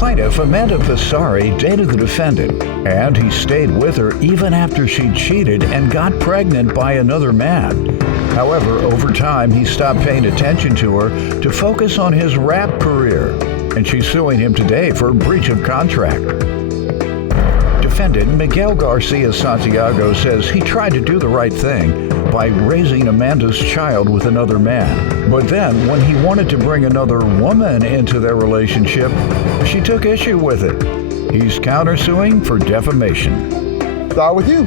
plaintiff, Amanda Vasari, dated the defendant, and he stayed with her even after she cheated and got pregnant by another man. However, over time, he stopped paying attention to her to focus on his rap career, and she's suing him today for breach of contract. Defendant Miguel Garcia Santiago says he tried to do the right thing by raising Amanda's child with another man. But then, when he wanted to bring another woman into their relationship, she took issue with it. He's countersuing for defamation. Start with you.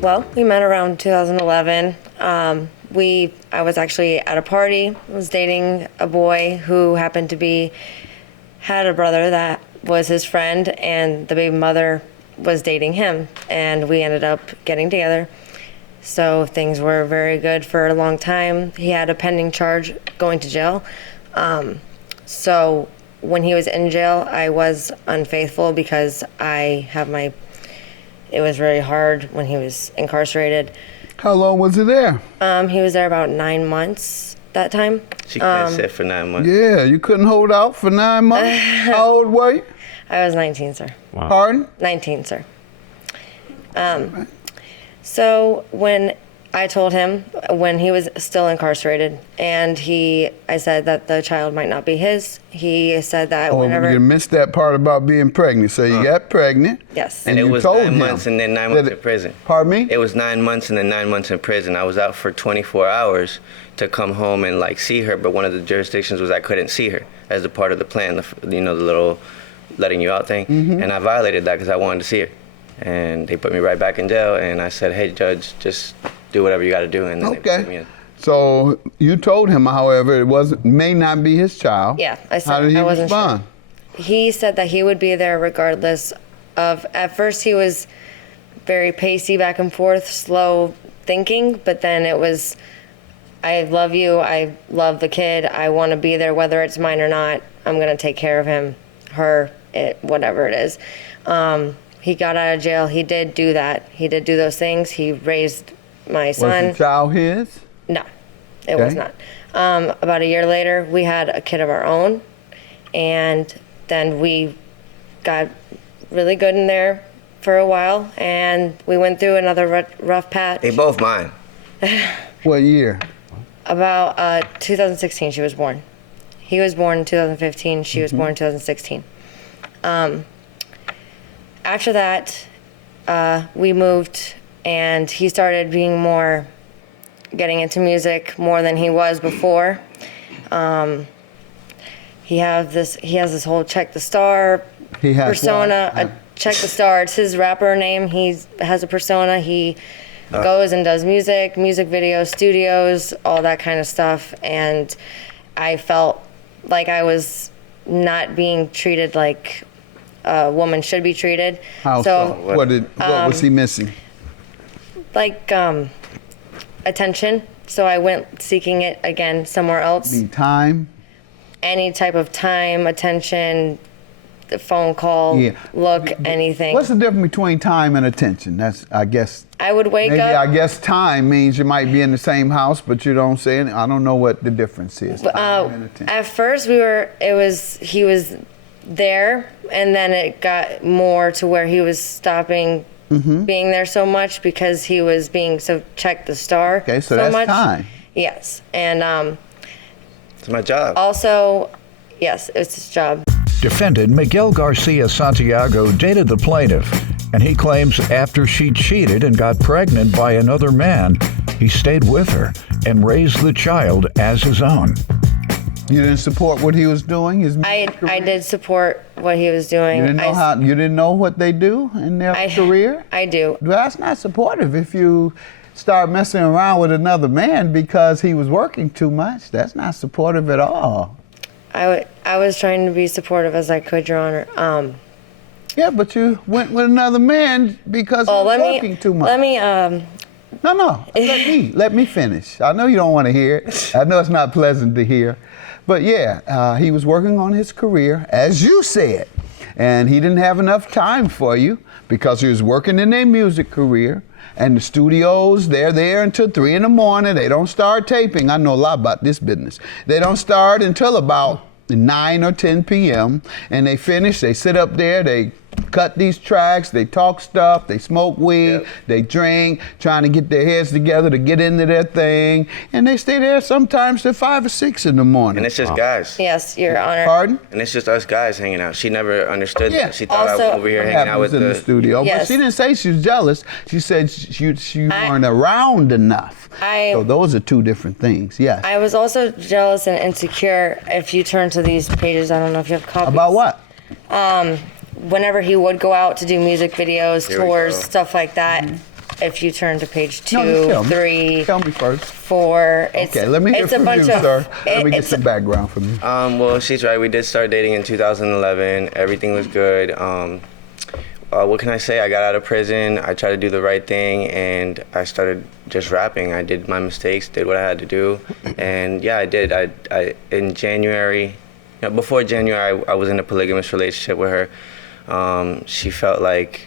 Well, we met around 2011. I was actually at a party. I was dating a boy who happened to had a brother that was his friend, and the baby mother was dating him, and we ended up getting together. So things were very good for a long time. He had a pending charge going to jail. So when he was in jail, I was unfaithful because it was really hard when he was incarcerated. How long was he there? He was there about 9 months that time. She couldn't sit for 9 months. Yeah, you couldn't hold out for 9 months? How old were you? I was 19, sir. Wow. Pardon? 19, sir. So when I told him when he was still incarcerated, and I said that the child might not be his, he said that whenever... You missed that part about being pregnant. So you got pregnant. Yes. And it was 9 months and then 9 months in prison. Pardon me? It was 9 months and then 9 months in prison. I was out for 24 hours to come home and see her, but one of the jurisdictions was I couldn't see her as a part of the plan, the little letting you out thing. Mm-hmm. And I violated that because I wanted to see her. And they put me right back in jail, and I said, hey, judge, just do whatever you got to do. And then they put me in. So you told him, however, it may not be his child. Yeah, I said How did he I wasn't respond? Sure. He said that he would be there regardless of, at first he was very pacey, back and forth, slow thinking, but then it was, I love you, I love the kid, I want to be there whether it's mine or not, I'm going to take care of him, her, it, whatever it is. He got out of jail, he did do that, he did do those things, he raised my son. Was the child his? No, it was not. About a year later, we had a kid of our own, and then we got really good in there for a while, and we went through another rough patch. They both mine. What year? About 2016, she was born. He was born in 2015, she was born in 2016. After that, we moved, and he started being getting into music more than he was before. He has this whole Check the Star persona. Check the Star, it's his rapper name. He has a persona. He goes and does music videos, studios, all that kind of stuff. And I felt like I was not being treated like a woman should be treated. How so? What was he missing? Attention. So I went seeking it again somewhere else. Time? Any type of time, attention, the phone call, look, anything. What's the difference between time and attention? That's, I guess. I would wake up. I guess time means you might be in the same house, but you don't say it. I don't know what the difference is. At first, he was there, and then it got more to where he was stopping being there so much because he was being Check the Star. Okay, so that's much. time. Yes, and it's my job. Also, yes, it's his job. Defendant Miguel Garcia Santiago dated the plaintiff, and he claims after she cheated and got pregnant by another man, he stayed with her and raised the child as his own. You didn't support what he was doing? I did support what he was doing. You didn't know what they do in their career? I do. Well, that's not supportive if you start messing around with another man because he was working too much. That's not supportive at all. I was trying to be supportive as I could, Your Honor. Yeah, but you went with another man because he was working too much. No. Let me finish. I know you don't want to hear it. I know it's not pleasant to hear. But yeah, he was working on his career, as you said, and he didn't have enough time for you because he was working in their music career. And the studios, they're there until 3 in the morning. They don't start taping. I know a lot about this business. They don't start until about 9 or 10 p.m. and they finish, they sit up there, they cut these tracks, they talk stuff, they smoke weed, they drink, trying to get their heads together to get into their thing, and they stay there sometimes till 5 or 6 in the morning. And it's just guys. Yes, Your Honor. Pardon? And it's just us guys hanging out. She never understood that. She thought Also, I was over here hanging out with in the studio, Yes. but she didn't say she was jealous. She said you weren't around enough. So those are two different things. Yes. I was also jealous and insecure. If you turn to these pages, I don't know if you have copies. About what? Whenever he would go out to do music videos, Here we tours, go. stuff like that. If you turn to page 2, No, 3, tell me first. 4, it's Okay, let me hear it's a from bunch you, of, sir. Let me get it's some background from you. Well, she's right. We did start dating in 2011. Everything was good. What can I say? I got out of prison. I tried to do the right thing, and I started just rapping. I did my mistakes, did what I had to do, and yeah, I did. I in January, before January, I was in a polygamous relationship with her. She felt like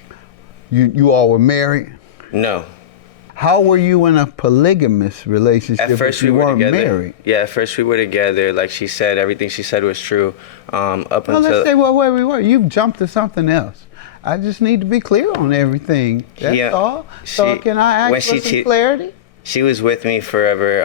You all were married? no. How were you in a polygamous relationship At first if you we were weren't together. married? Yeah, at first we were together. Like she said, everything she said was true. Up Well, until let's say where we were. You've jumped to something else. I just need to be clear on everything. That's all. So can I ask for some clarity? She was with me forever,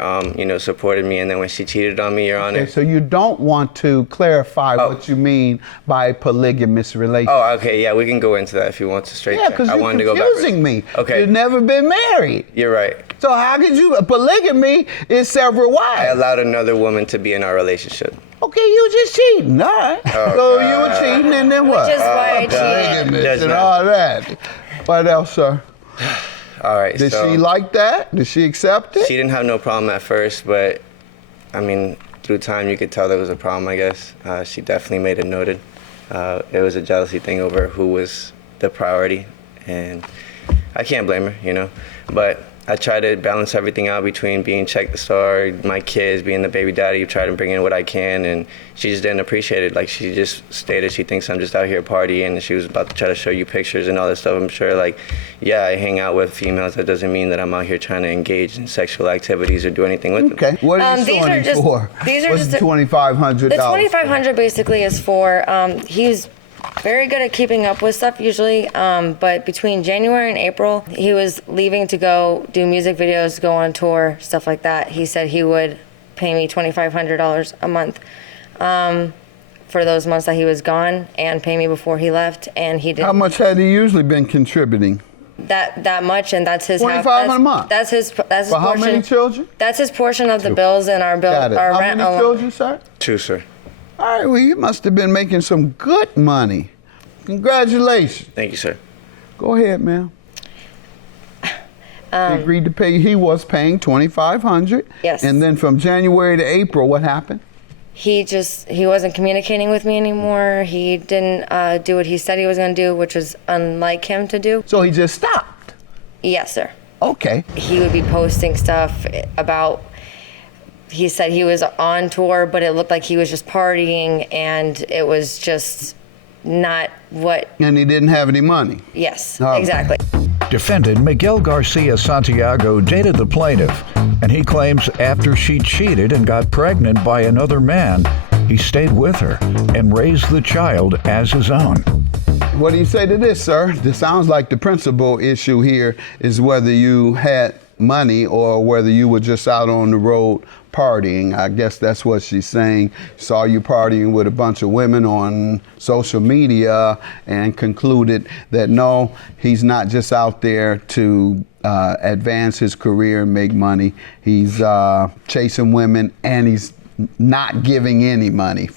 supported me, and then when she cheated on me, Your Honor. Okay, so you don't want to clarify what you mean by polygamous relationship. Oh, okay, yeah, we can go into that if you want to straight. Yeah, because you're confusing me. Okay. You've never been married. You're right. So how could you, polygamy is several wives. I allowed another woman to be in our relationship. Okay, you just cheating, all right. Oh, so God. you were cheating and then what? Which is why I cheated. Polygamous and Judgment. all that. What else, sir? All right, Did so she like that? Did she accept it? she didn't have no problem at first, but I mean, through time you could tell there was a problem, I guess. She definitely made it noted. It was a jealousy thing over who was the priority, and I can't blame her, But I try to balance everything out between being Check the Star, my kids, being the baby daddy, try to bring in what I can, and she just didn't appreciate it. Like, she just stated she thinks I'm just out here partying, and she was about to try to show you pictures and all this stuff. I'm sure, yeah, I hang out with females. That doesn't mean that I'm out here trying to engage in sexual activities or do anything with them. Okay, what are you These suing are him just- for? these are What's just the $2,500? The $2,500 basically is for, he's very good at keeping up with stuff usually, but between January and April, he was leaving to go do music videos, go on tour, stuff like that. He said he would pay me $2,500 a month for those months that he was gone and pay me before he left, and he didn't. How much had he usually been contributing? That much, and that's his half. $25 a month? That's his For portion. how many children? That's his portion of the bills and our bill, Got it. our How rent many alone. children, sir? 2, sir. All right, well, you must have been making some good money. Congratulations. Thank you, sir. Go ahead, ma'am. He agreed to pay. He was paying $2,500. Yes. And then from January to April, what happened? He wasn't communicating with me anymore. He didn't do what he said he was going to do, which was unlike him to do. So he just stopped. Yes, sir. Okay. He would be posting stuff about, he said he was on tour, but it looked like he was just partying, and it was just not what, And he didn't have any money. yes, Okay. exactly. Defendant Miguel Garcia Santiago dated the plaintiff, and he claims after she cheated and got pregnant by another man, he stayed with her and raised the child as his own. What do you say to this, sir? This sounds like the principal issue here is whether you had money or whether you were just out on the road partying. I guess that's what she's saying. Saw you partying with a bunch of women on social media and concluded that no, he's not just out there to advance his career and make money. He's chasing women, and he's not giving any money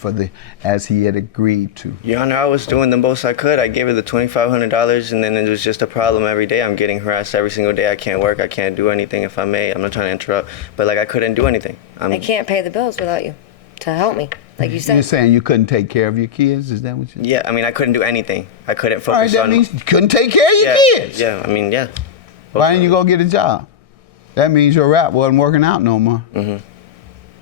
as he had agreed to. Your Honor, I was doing the most I could. I gave her the $2,500, and then it was just a problem every day. I'm getting harassed every single day. I can't work. I can't do anything if I may. I'm not trying to interrupt, but I couldn't do anything. I can't pay the bills without you to help me, like you said. You're saying you couldn't take care of your kids? Is that what you're saying? Yeah, I couldn't do anything. I couldn't All right, focus that on. means you couldn't take care of your kids. Yeah, yeah. Why didn't you go get a job? That means your rap wasn't working out no more. Mm-hmm.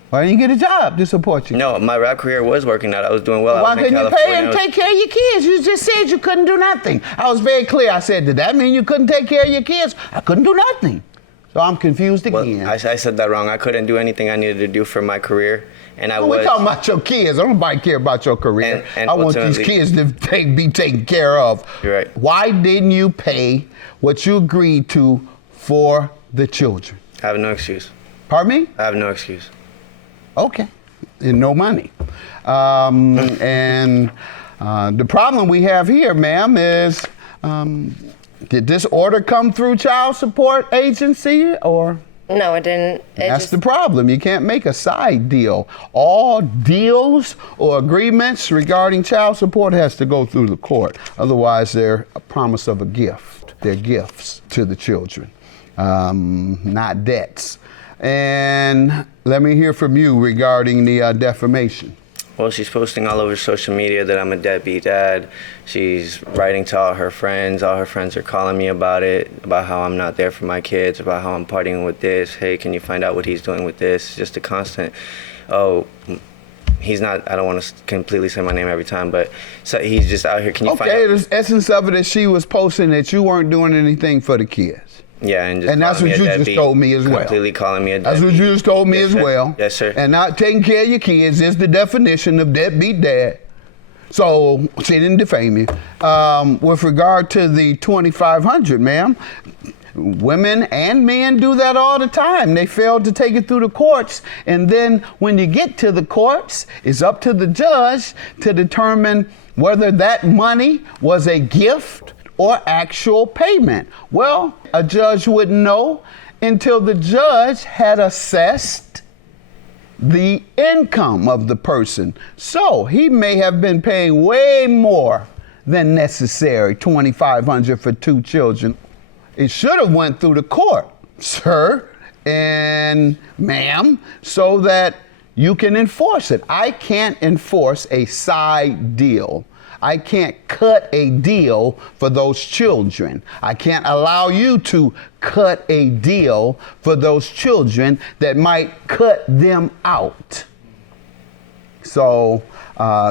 Why didn't you get a job to support you? No, my rap career was working out. I was doing well. Why I was in couldn't you pay California. and take care of your kids? You just said you couldn't do nothing. I was very clear. I said, did that mean you couldn't take care of your kids? I couldn't do nothing. So I'm confused again. Well, I said that wrong. I couldn't do anything I needed to do for my career. And We're talking about your kids. I don't care about your career. And I want these kids to be taken care of. You're right. Why didn't you pay what you agreed to for the children? I have no excuse. Pardon me? I have no excuse. Okay. And no money. And the problem we have here, ma'am, is did this order come through child support agency or? No, it didn't. That's the problem. You can't make a side deal. All deals or agreements regarding child support has to go through the court. Otherwise, they're a promise of a gift. They're gifts to the children, not debts. And let me hear from you regarding the defamation. Well, she's posting all over social media that I'm a deadbeat dad. She's writing to all her friends. All her friends are calling me about it, about how I'm not there for my kids, about how I'm partying with this. Hey, can you find out what he's doing with this? It's just a constant, oh, he's not, I don't want to completely say my name every time, but so he's just out here. Can you find out? Okay, the essence of it is she was posting that you weren't doing anything for the kids. Yeah, and that's what you just told me as well. Completely calling me a deadbeat. That's what you just told me as well. Yes, sir. And not taking care of your kids is the definition of deadbeat dad. So she didn't defame you. With regard to the 2,500, ma'am, women and men do that all the time. They fail to take it through the courts, and then when you get to the courts, it's up to the judge to determine whether that money was a gift or actual payment. Well, a judge wouldn't know until the judge had assessed the income of the person. So he may have been paying way more than necessary, $2,500 for 2 children. It should have went through the court, sir and ma'am, so that you can enforce it. I can't enforce a side deal. I can't cut a deal for those children. I can't allow you to cut a deal for those children that might cut them out. So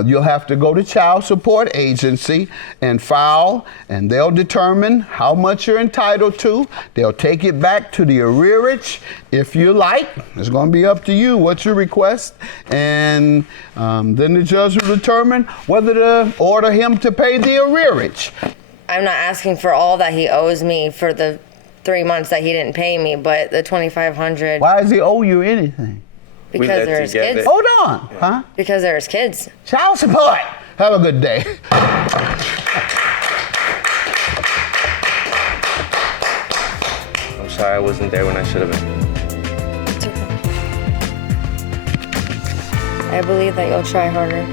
you'll have to go to child support agency and file, and they'll determine how much you're entitled to. They'll take it back to the arrearage if you like. It's going to be up to you what you request, and then the judge will determine whether to order him to pay the arrearage. I'm not asking for all that he owes me for the 3 months that he didn't pay me, but the $2,500. Why does he owe you anything? Because they're his kids. Hold on, huh? Because they're his kids. Child support. Have a good day. I'm sorry I wasn't there when I should have been. It's okay. I believe that you'll try harder.